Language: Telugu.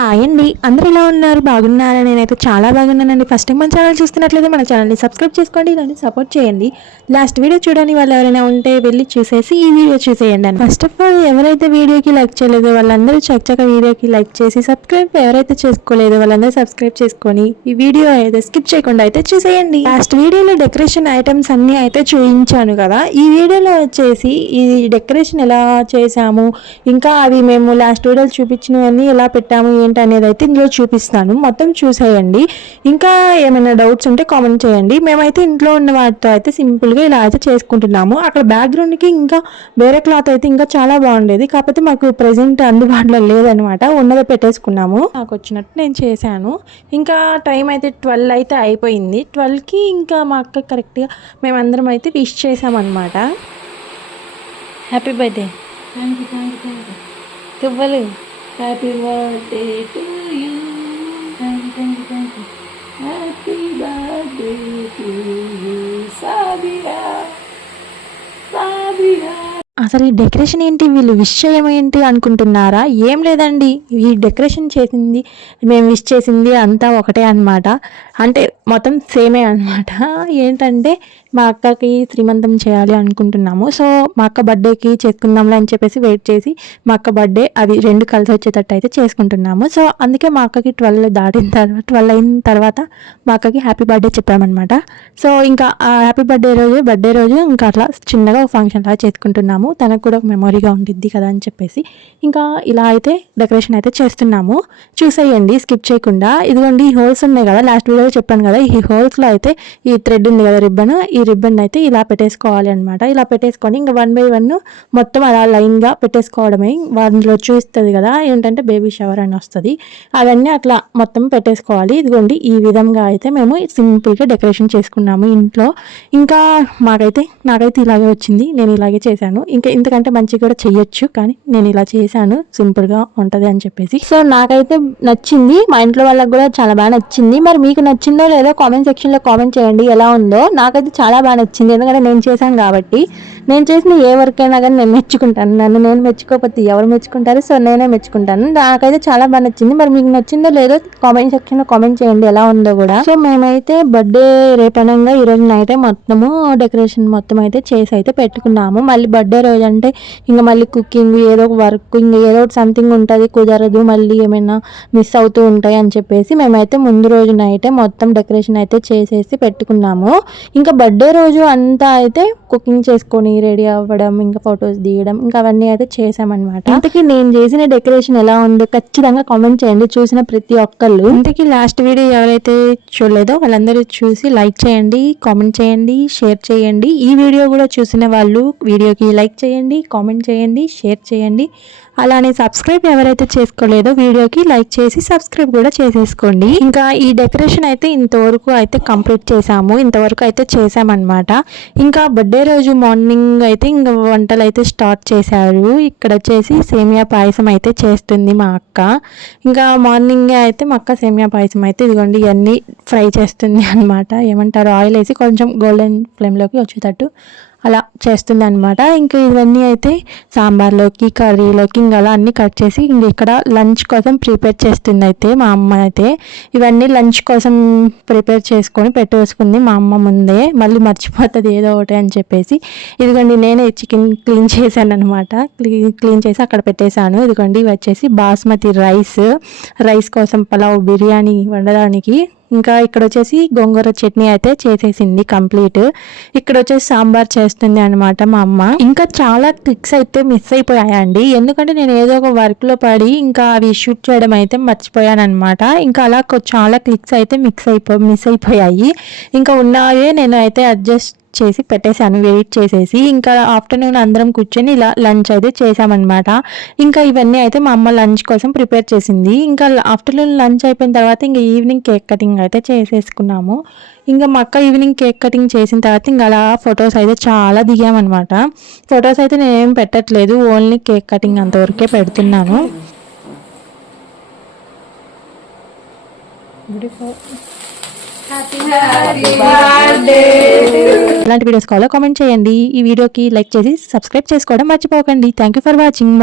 హాయ్ అండి, అందరూ ఎలా ఉన్నారు? బాగున్నారా? నేనైతే చాలా బాగున్నానండి. ఫస్ట్ టైం మన ఛానల్ చూస్తున్నట్లయితే మన ఛానల్ని సబ్స్క్రైబ్ చేసుకోండి, ఇలాంటి సపోర్ట్ చేయండి. లాస్ట్ వీడియో చూడని వాళ్ళు ఎవరైనా ఉంటే వెళ్ళి చూసేసి ఈ వీడియో చూసేయండి అని. ఫస్ట్ ఆఫ్ ఆల్ ఎవరైతే వీడియోకి లైక్ చేయలేదో వాళ్ళందరూ చక్కగా వీడియోకి లైక్ చేసి సబ్స్క్రైబ్ ఎవరైతే చేసుకోలేదో వాళ్ళందరూ సబ్స్క్రైబ్ చేసుకొని ఈ వీడియో అయితే స్కిప్ చేయకుండా అయితే చూసేయండి. లాస్ట్ వీడియోలో డెకరేషన్ ఐటమ్స్ అన్ని అయితే చూపించాను కదా, ఈ వీడియోలో వచ్చేసి ఈ డెకరేషన్ ఎలా చేసాము, ఇంకా అవి మేము లాస్ట్ వీడియోలో చూపించినవన్నీ ఎలా పెట్టాము ఏంటి అనేది అయితే ఇందులో చూపిస్తాను. మొత్తం చూసేయండి. ఇంకా ఏమైనా డౌట్స్ ఉంటే కామెంట్ చేయండి. మేమైతే ఇంట్లో ఉన్న వాటితో అయితే సింపుల్గా ఇలా అయితే చేసుకుంటున్నాము. అక్కడ బ్యాక్గ్రౌండ్కి ఇంకా వేరే క్లాత్ అయితే ఇంకా చాలా బాగుండేది, కాకపోతే మాకు ప్రెజెంట్ అందుబాటులో లేదనమాట, ఉన్నదే పెట్టేసుకున్నాము. నాకు వచ్చినట్టు నేను చేశాను. ఇంకా టైం అయితే 12 అయితే అయిపోయింది. 12కి ఇంకా మా అక్క కరెక్ట్గా మేమందరం అయితే విష్ చేసామన్నమాట. Happy birthday. తువ్వలు happy birthday to you, happy birthday to you Sabira. అసలు ఈ డెకరేషన్ ఏంటి, వీళ్ళు విష్ చేయమేంటి అనుకుంటున్నారా? ఏం లేదండి, ఈ డెకరేషన్ చేసింది మేము విష్ చేసింది అంతా ఒకటే అనమాట. అంటే మొత్తం సేమే అనమాట. ఏంటంటే మా అక్కకి శ్రీమంతం చేయాలి అనుకుంటున్నాము. సో మా అక్క బర్త్డేకి చేసుకుందాంలే అని చెప్పేసి వెయిట్ చేసి మా అక్క బర్త్డే అవి రెండు కలిసి వచ్చేటట్టు అయితే చేసుకుంటున్నాము. సో అందుకే మా అక్కకి 12 అయిన తర్వాత మా అక్కకి హ్యాపీ బర్త్డే చెప్పామన్నమాట. సో ఇంకా ఆ హ్యాపీ బర్త్డే రోజు ఇంకా అట్లా చిన్నగా ఒక ఫంక్షన్ లాగా చేసుకుంటున్నాము. తనకు కూడా ఒక మెమొరీగా ఉండిద్ది కదా అని చెప్పేసి ఇంకా ఇలా అయితే డెకరేషన్ అయితే చేస్తున్నాము. చూసేయండి స్కిప్ చేయకుండా. ఇదిగోండి ఈ హోల్స్ ఉన్నాయి కదా, లాస్ట్ వీడియోలో చెప్పాను కదా, ఈ హోల్స్లో అయితే ఈ థ్రెడ్ ఉంది కదా రిబ్బన్, ఈ రిబ్బన్ అయితే ఇలా పెట్టేసుకోవాలి అనమాట. ఇలా పెట్టేసుకొని ఇంకా 1 by 1 మొత్తం అలా లైన్గా పెట్టేసుకోవడమే. అందులో చూస్తుంది కదా ఏంటంటే బేబీ షవర్ అని వస్తుంది, అవన్నీ అట్లా మొత్తం పెట్టేసుకోవాలి. ఇదిగోండి ఈ విధంగా అయితే మేము సింపుల్గా డెకరేషన్ చేసుకున్నాము ఇంట్లో. ఇంకా నాకైతే ఇలాగే వచ్చింది, నేను ఇలాగే చేశాను. ఇంకా ఇంతకంటే మంచిగా కూడా చెయ్యొచ్చు, కానీ నేను ఇలా చేశాను సింపుల్గా ఉంటుంది అని చెప్పేసి. సో నాకైతే నచ్చింది, మా ఇంట్లో వాళ్ళకి కూడా చాలా బాగా నచ్చింది. మరి మీకు నచ్చిందో లేదో కామెంట్ సెక్షన్లో కామెంట్ చేయండి ఎలా ఉందో. నాకైతే చాలా బాగా నచ్చింది, ఎందుకంటే నేను చేశాను కాబట్టి. నేను చేసిన ఏ వర్క్ అయినా కానీ నేను మెచ్చుకుంటాను, నన్ను నేను మెచ్చుకోకపోతే ఎవరు మెచ్చుకుంటారు? సో నేనే మెచ్చుకుంటాను. నాకైతే చాలా బాగా నచ్చింది. మరి మీకు నచ్చిందో లేదో కామెంట్ సెక్షన్లో కామెంట్ చేయండి ఎలా ఉందో కూడా. సో మేమైతే బర్త్డే రేపనంగా ఈరోజు నైటే మొత్తము డెకరేషన్ మొత్తం అయితే చేసి అయితే పెట్టుకున్నాము. మళ్ళీ బర్త్డే రోజు అంటే ఇంకా మళ్ళీ కుకింగ్ ఏదో ఒక వర్క్ ఇంకా ఏదో ఒకటి సంథింగ్ ఉంటుంది, కుదరదు, మళ్ళీ ఏమైనా మిస్ అవుతూ ఉంటాయి అని చెప్పేసి మేమైతే ముందు రోజు నైటే మొత్తం డెకరేషన్ అయితే చేసేసి పెట్టుకున్నాము. ఇంకా బర్త్డే రోజు అంతా అయితే కుకింగ్ చేసుకొని రెడీ అవ్వడం, ఇంకా ఫొటోస్ దిగడం, ఇంకా అవన్నీ అయితే చేసామన్నమాట. ఇంతకీ నేను చేసిన డెకరేషన్ ఎలా ఉందో ఖచ్చితంగా కామెంట్ చేయండి చూసిన ప్రతి ఒక్కళ్ళు. ఇంతకీ లాస్ట్ వీడియో ఎవరైతే చూడలేదో వాళ్ళందరూ చూసి లైక్ చేయండి, కామెంట్ చేయండి, షేర్ చేయండి. ఈ వీడియో కూడా చూసిన వాళ్ళు వీడియోకి లైక్ చేయండి, కామెంట్ చేయండి, షేర్ చేయండి. అలానే సబ్స్క్రైబ్ ఎవరైతే చేసుకోలేదో వీడియోకి లైక్ చేసి సబ్స్క్రైబ్ కూడా చేసేసుకోండి. ఇంకా ఈ డెకరేషన్ అయితే ఇంతవరకు అయితే కంప్లీట్ చేసాము, ఇంతవరకు అయితే చేసామన్నమాట. ఇంకా బర్త్డే రోజు మార్నింగ్ అయితే ఇంకా వంటలు అయితే స్టార్ట్ చేశారు. ఇక్కడ వచ్చేసి సేమియా పాయసం అయితే చేస్తుంది మా అక్క. ఇంకా మార్నింగే అయితే మా అక్క సేమియా పాయసం అయితే ఇదిగోండి ఇవన్నీ ఫ్రై చేస్తుంది అనమాట. ఏమంటారు, ఆయిల్ వేసి కొంచెం గోల్డెన్ ఫ్లేమ్లోకి వచ్చేటట్టు అలా చేస్తుంది అనమాట. ఇంకా ఇవన్నీ అయితే సాంబార్లోకి, కర్రీలోకి ఇంకా అలా అన్నీ కట్ చేసి ఇంక ఇక్కడ లంచ్ కోసం ప్రిపేర్ చేస్తుంది అయితే మా అమ్మ అయితే. ఇవన్నీ లంచ్ కోసం ప్రిపేర్ చేసుకొని పెట్టేసుకుంది మా అమ్మ ముందే, మళ్ళీ మర్చిపోతుంది ఏదో ఒకటి అని చెప్పేసి. ఇదిగోండి నేనే చికెన్ క్లీన్ చేశాను అనమాట, క్లీన్ చేసి అక్కడ పెట్టేశాను. ఇదిగోండి ఇవి వచ్చేసి బాస్మతి రైస్ కోసం పలావ్ బిర్యానీ వండడానికి. ఇంకా ఇక్కడ వచ్చేసి గోంగూర చట్నీ అయితే చేసేసింది కంప్లీట్. ఇక్కడ వచ్చేసి సాంబార్ చేస్తుంది అనమాట మా అమ్మ. ఇంకా చాలా క్లిక్స్ అయితే మిస్ అయిపోయాయండి, ఎందుకంటే నేను ఏదో ఒక వర్క్లో పడి ఇంకా అవి షూట్ చేయడం అయితే మర్చిపోయాను అనమాట. ఇంకా అలా చాలా క్లిక్స్ అయితే మిస్ అయిపోయాయి. ఇంకా ఉన్నవే నేను అయితే అడ్జస్ట్ చేసి పెట్టేశాను వెయిట్ చేసేసి. ఇంకా ఆఫ్టర్నూన్ అందరం కూర్చొని ఇలా లంచ్ అయితే చేసామన్నమాట. ఇంకా ఇవన్నీ అయితే మా అమ్మ లంచ్ కోసం ప్రిపేర్ చేసింది. ఇంకా ఆఫ్టర్నూన్ లంచ్ అయిపోయిన తర్వాత ఇంకా ఈవినింగ్ కేక్ కటింగ్ అయితే చేసేసుకున్నాము. ఇంకా మా అక్క ఈవినింగ్ కేక్ కటింగ్ చేసిన తర్వాత ఇంకా అలా ఫొటోస్ అయితే చాలా దిగామన్నమాట. ఫొటోస్ అయితే నేనేం పెట్టట్లేదు, ఓన్లీ కేక్ కటింగ్ అంతవరకే పెడుతున్నాను. ఇలాంటి వీడియోస్ కావాలో కామెంట్ చేయండి. ఈ వీడియోకి లైక్ చేసి సబ్స్క్రైబ్ చేసుకోవడం మర్చిపోకండి. Thank you for watching.